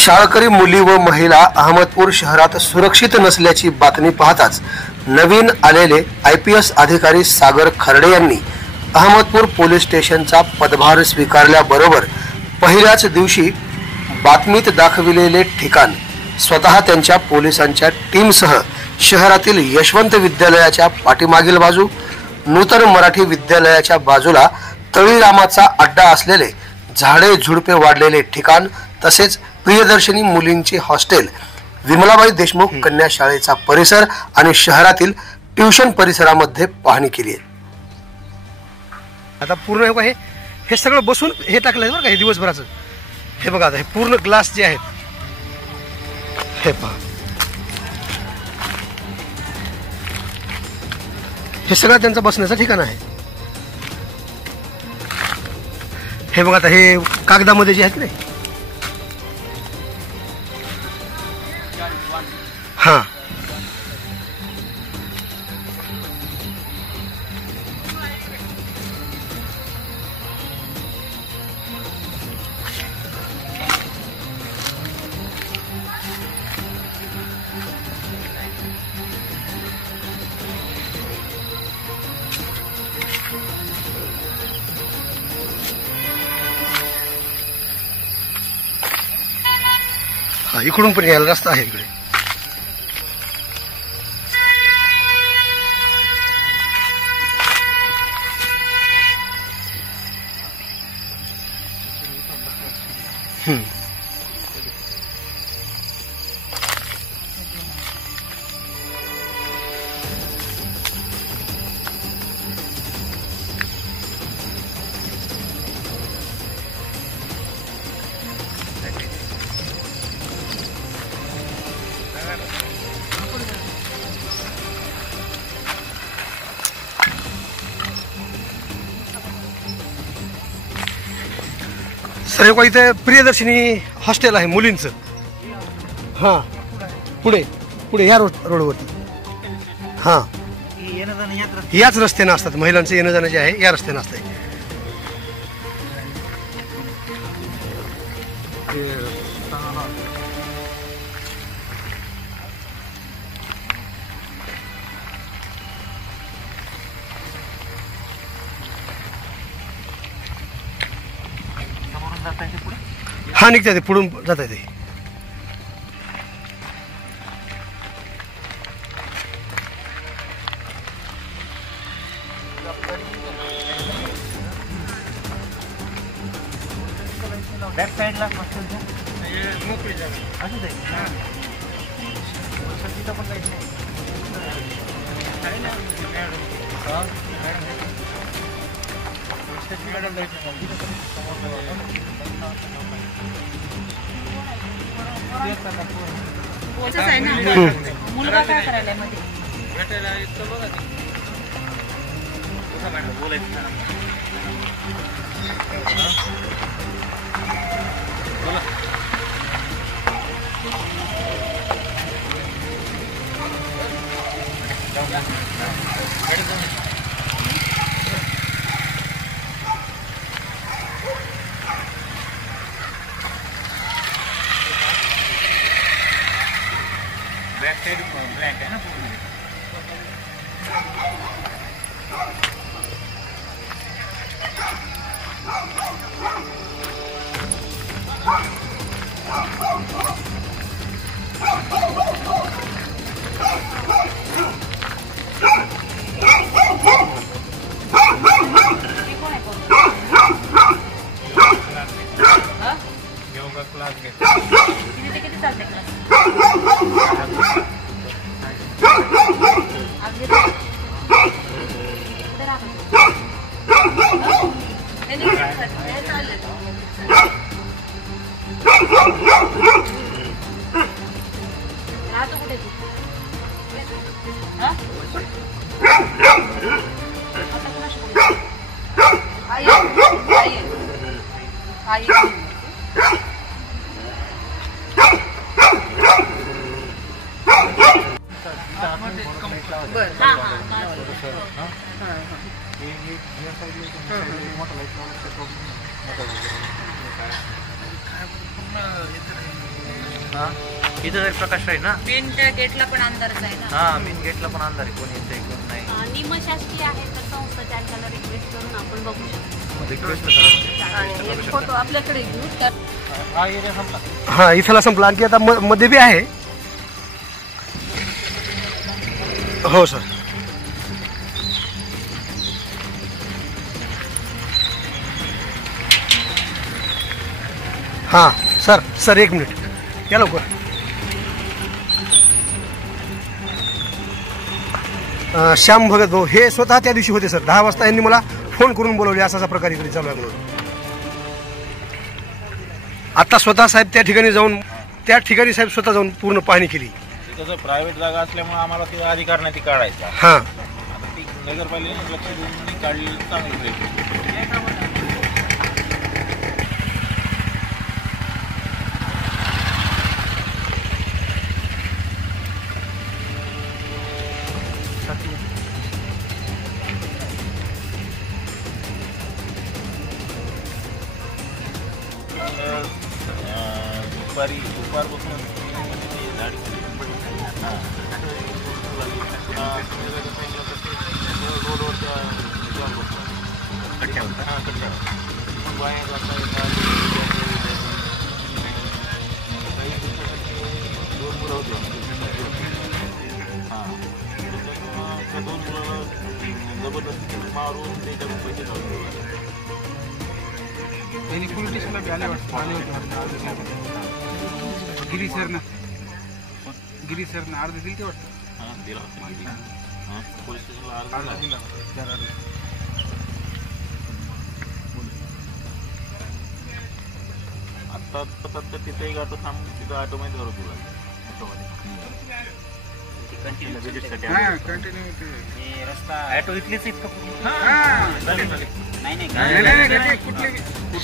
शाळकरी मुली व महिला अहमदपूर शहरात सुरक्षित नसल्याची बातमी पाहताच नवीन आलेले IPS अधिकारी सागर खर्डे यांनी अहमदपूर पोलीस स्टेशनचा पदभार स्वीकारल्याबरोबर पहिल्याच दिवशी बातमीत दाखविलेले ठिकाण स्वतः त्यांच्या पोलिसांच्या टीमसह शहरातील यशवंत विद्यालयाच्या पाठीमागील बाजू, नूतन मराठी विद्यालयाच्या बाजूला तळीरामाचा अड्डा असलेले झाडे झुडपे वाढलेले ठिकाण तसेच प्रियदर्शनी मुलींचे हॉस्टेल, विमलाबाई देशमुख कन्या शाळेचा परिसर आणि शहरातील ट्युशन परिसरामध्ये पाहणी केली आहे। आता पूर्ण हे सगळं बसून हे टाकलंय बरं का, हे दिवसभराचं हे बघा। आता हे पूर्ण ग्लास जे आहेत हे पहा, हे सगळं त्यांचं बसण्याचं ठिकाण आहे। हे बघा, आता हे कागदामध्ये जे आहेत की नाही, हा हा इकडून पण यायला रस्ता आहे इकडे। सर हे इथे प्रियदर्शनी हॉस्टेल आहे मुलींचं। हा पुढे पुढे ह्या रोडवरती, हा याच रस्त्याने असतात महिलांचं येणं जाणं जे आहे या रस्त्याने असतं। हा निघता येते, पुढून जाता येते। बॅक साईडला मोकळी जागा असू दे। तिथं पण लाईट मुलगा काय करायला मध्ये भेटायला येतो बघा ते कसं मॅडम बोलायचं बोला। बैक साइड ब्लैक है ना पूरी। योगा क्लास घेतो किती चालते क्लास राहतो कुठे तू? हा इथं जर प्रकाश राहील ना. मेन गेटला पण अंधारच आहे ना. हा मेन गेटला पण अंधार आहे, कोण येतंय कोण नाही. निमशासकीय आहे तर संस्था त्यांना रिक्वेस्ट करून आपण बघू शकतो. रिक्वेस्ट करा. आणि एक फोटो आपल्याकडे घेऊ त्यात. हा एरिया संपला. हा इथला संपला. आणखी आता मध्ये बी आहे. हो सर. हां सर सर एक मिनिट या लवकर. श्याम भगत भाऊ हे स्वतः त्या दिवशी होते सर. 10 वाजता यांनी मला फोन करून बोलवले असा प्रकार इकडे चालू आहे म्हणून. आता स्वतः साहेब त्या ठिकाणी साहेब स्वतः जाऊन पूर्ण पाहणी केली. तसं प्रायव्हेट जागा असल्यामुळे आम्हाला ते अधिकार नाही ती काढायचा. हां आता ती नगरपालिकेने लक्ष देऊन काढली चांगली होईल. दुपारपासून जबरदस्ती मारून त्याच्याकडून पैसे घालून पोलीस स्टेशनला बी आले वाटतं. गिरी सरनं अर्ज दिली ते वाटतं. हां दिला पोलीस स्टेशनला अर्ज दिला. आता तिथे गाठो थांबून तिथं ऑटोमध्ये धरत तुला ऑटो इथलेच आहेत का?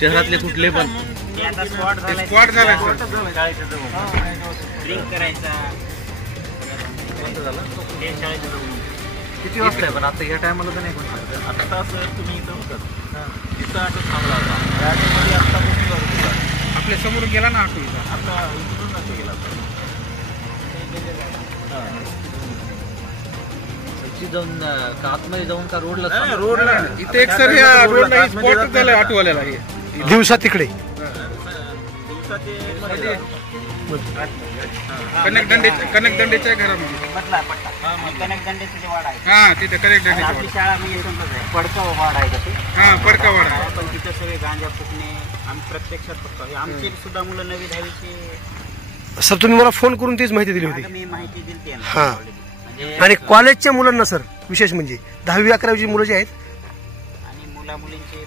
शहरातले कुठले पण स्पॉट झाला ड्रिंक करायचा. किती वाजता आहे पण आता या टायमाला तर नाही कोणी. आता सर तुम्ही इथं होतात तिथं ऑटो थांबला होता. ऑटोमध्ये आत्तापासून आपल्या समोर गेला ना ऑटो इथं. आता इथून ऑटो गेला जाऊन का आतमध्ये जाऊन का रोडला. रोडला इथे एक सर या रोडला स्पॉट झालं ऑटोवाल्याला. दिवसा तिकडे कनकदंडेच्या घरामध्ये हा तिथे कनकदंडेची शाळा पडका वाड आहे का ते. हा पडका वाड आहे. पण तिथे सगळे गांजा फुकणे आम्ही प्रत्यक्षात बघतो. आमची सुद्धा मुलं 9वी 10वीची. सर तुम्ही मला फोन करून तीच माहिती दिली होती. मी माहिती दिली हां आणि कॉलेजच्या मुलांना सर विशेष म्हणजे 10वी 11वीची मुलं जी आहेत आणि मुला मुलींचे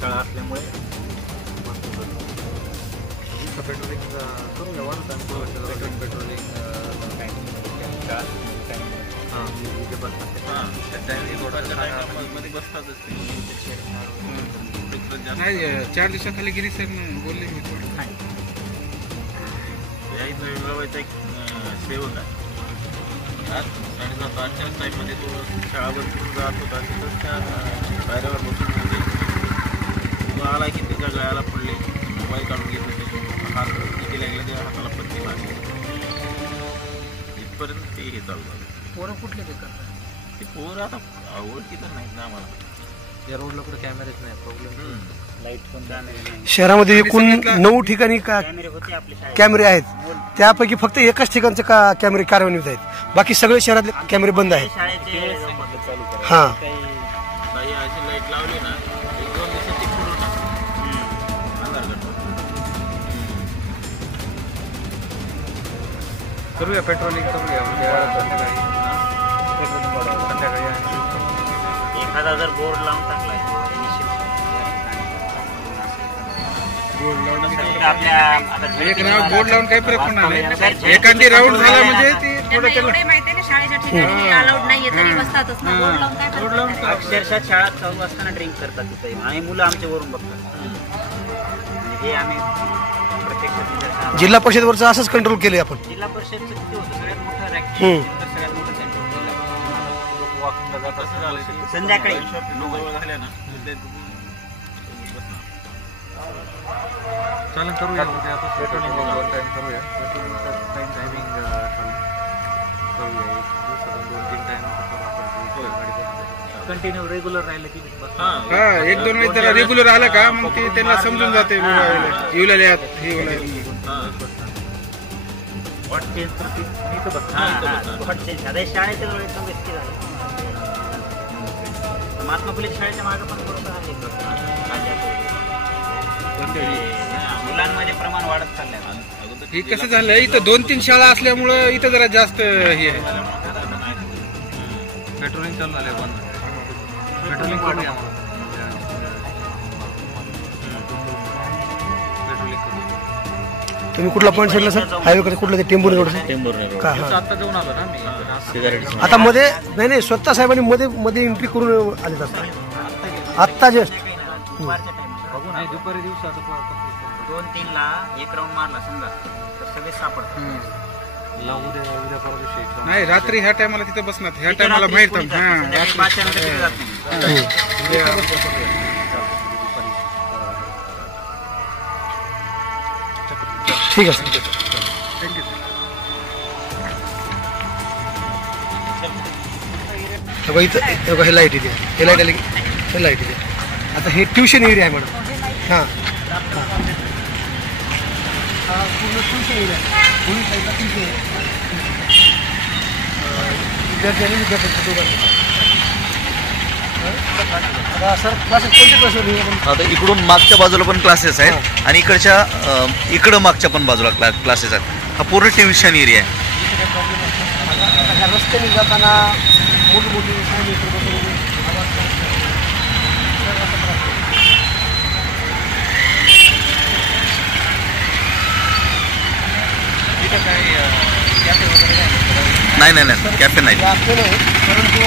शाळा असल्यामुळे नाही 4 दिवसाखाली गिरी सर बोलले मी एक सेवक आहे. 7:30-8च्या टाईममध्ये तो शाळावर जात होता. तिथं त्या पायऱ्यावर बसून होते. तो आला की त्याच्या गळ्याला पडले. मोबाईल काढून घेत होते. हात किती लागले त्या हाताला पट्टी मारली. इथपर्यंत ते हे चालू झालं. पोरं कुठले ते पोरं आता ओळखी तर नाहीत ना आम्हाला. या रोडला कुठे कॅमेरेच नाही. प्रॉब्लेम लाईट पण नाही. शहरामध्ये एकूण 9 ठिकाणी कॅमेरे होते आपल्या शाळेत. कॅमेरे आहेत. त्यापैकी फक्त एकाच ठिकाणचे कॅमेरे कार्यान्वित आहेत. बाकी सगळे शहरातले कॅमेरे बंद आहेत. शाळेचे हां काही अशी लाईट लावली ना 1-2 दिवसाची पूर्ण अंधार करतो. करूया पेट्रोलिंग करूया. एखादा जर बोर्ड लावून टाकलाय एक बोर्ड लावून काही फरक पडणार नाही. एखादी राऊंड झाला म्हणजे ती थोडं एवढे माहिती आहे ना शाळेच्या ठिकाणी अलाउड नाहीये तरी बसतातच ना. बोर्ड लावून काय बोर्ड लावून करतात? अक्षरशः शाळा चालू असताना ड्रिंक करतात तिथे आणि मुलं आमच्या वरून बघतात. म्हणजे हे आम्ही प्रत्यक्षात जिल्हा परिषदवरचं असंच कंट्रोल केलंय आपण. जिल्हा परिषदचं किती होतं सगळ्यात मोठं हम्म. सगळ्यात मोठं सेंटर लोक वॉकिंगला जात असं झालं की संध्याकाळी जवळ झाल्या ना बसणार. चालन करूया उद्या आता पेट्रोलिंग दोन टाइम करूया. पेट्रोलिंगचा टाइम टायमिंग करूया. एक दिवसातून 2-3 टाइम आपण गाडी बसतो. कंटिन्यू रेग्युलर राहिलं की बस. हा हा 1-2 वेळेस त्याला रेग्युलर आलं का मग ते त्यांना समजून जाते येवल्यात हे हॉट चेंज करते मी तर बघ. हॉट चेंज आता शाळेच्या वेळेस तर व्यक्ती झालं. महात्मा फुले शाळेच्या मागे पण बरोबर आहे मुलांमध्ये प्रमाण वाढत चाललंय. हे कसं झालं इथं 2-3 शाळा असल्यामुळं इथं जरा जास्त हे आहे. पेट्रोलिंग चालू झालं बंद. पेट्रोलिंग करूया पेट्रोलिंग करू. तुम्ही कुठला पॉईंट सोडला सर? हायवे कडे कुठलं ते टेंबुर्णी रोड का? हा. आता जाऊन आलो ना मी. आता मध्ये नाही स्वतः साहेबांनी मध्ये एंट्री करून आले असतात आत्ता जस्ट. दुपारच्या टाइम बघू नाही दुपारी दिवसात 2-3 ला एक राऊंड मारला समजा तर सगळे सापडतात. उद्या परवा दिवशी नाही रात्री ह्या टायमाला तिथे बसणार. ह्या टायमाला बाहेर थांब. संध्याकाळी 5 नंतर तिथे जात नाही. ठीक आहे सर. बघा इथं हे लाईट इथे हे लाईट आली की हे लाईट इथे. आता हे ट्युशन एरिया आहे मॅडम. हां पूर्ण ट्युशन एरिया आहे. दोन्ही साईडला ट्युशन एरिया. विद्यार्थी आणि विद्यार्थ्यांच्या दोघांचे. आता सर क्लासेस कोणते क्लासेस? आता इकडून मागच्या बाजूला पण क्लासेस आहेत आणि इकडं मागच्या पण बाजूला क्लासेस आहेत. हा पूर्ण ट्युशन एरिया आहे. ह्या रस्त्याने जाताना मोठी नाही कॅफे नाही. परंतु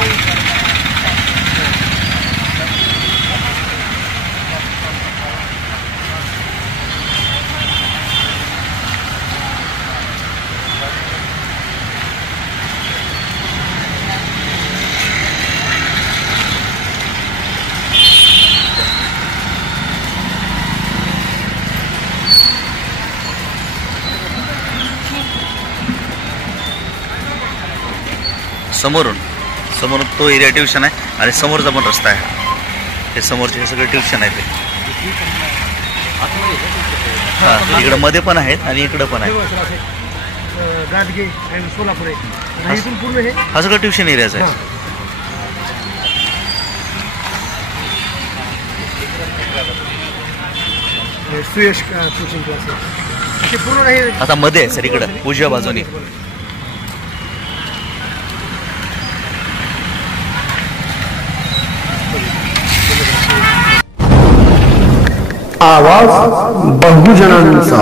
समोरून तो एरिया ट्युशन आहे आणि समोरचा पण रस्ता आहे. हे समोरचे हे सगळे ट्युशन आहे ते. हां इकडं मध्ये पण आहेत आणि इकडं पण आहे. गाडगे आणि सोलापूर आहे. इथून पूर्ण हे हा सगळं ट्युशन एरियाच आहे. सुयश कोचिंग क्लासेस पूर्ण हे आता मध्ये आहे सर इकडं उजव्या बाजूने. आवाज बहुजनांचा.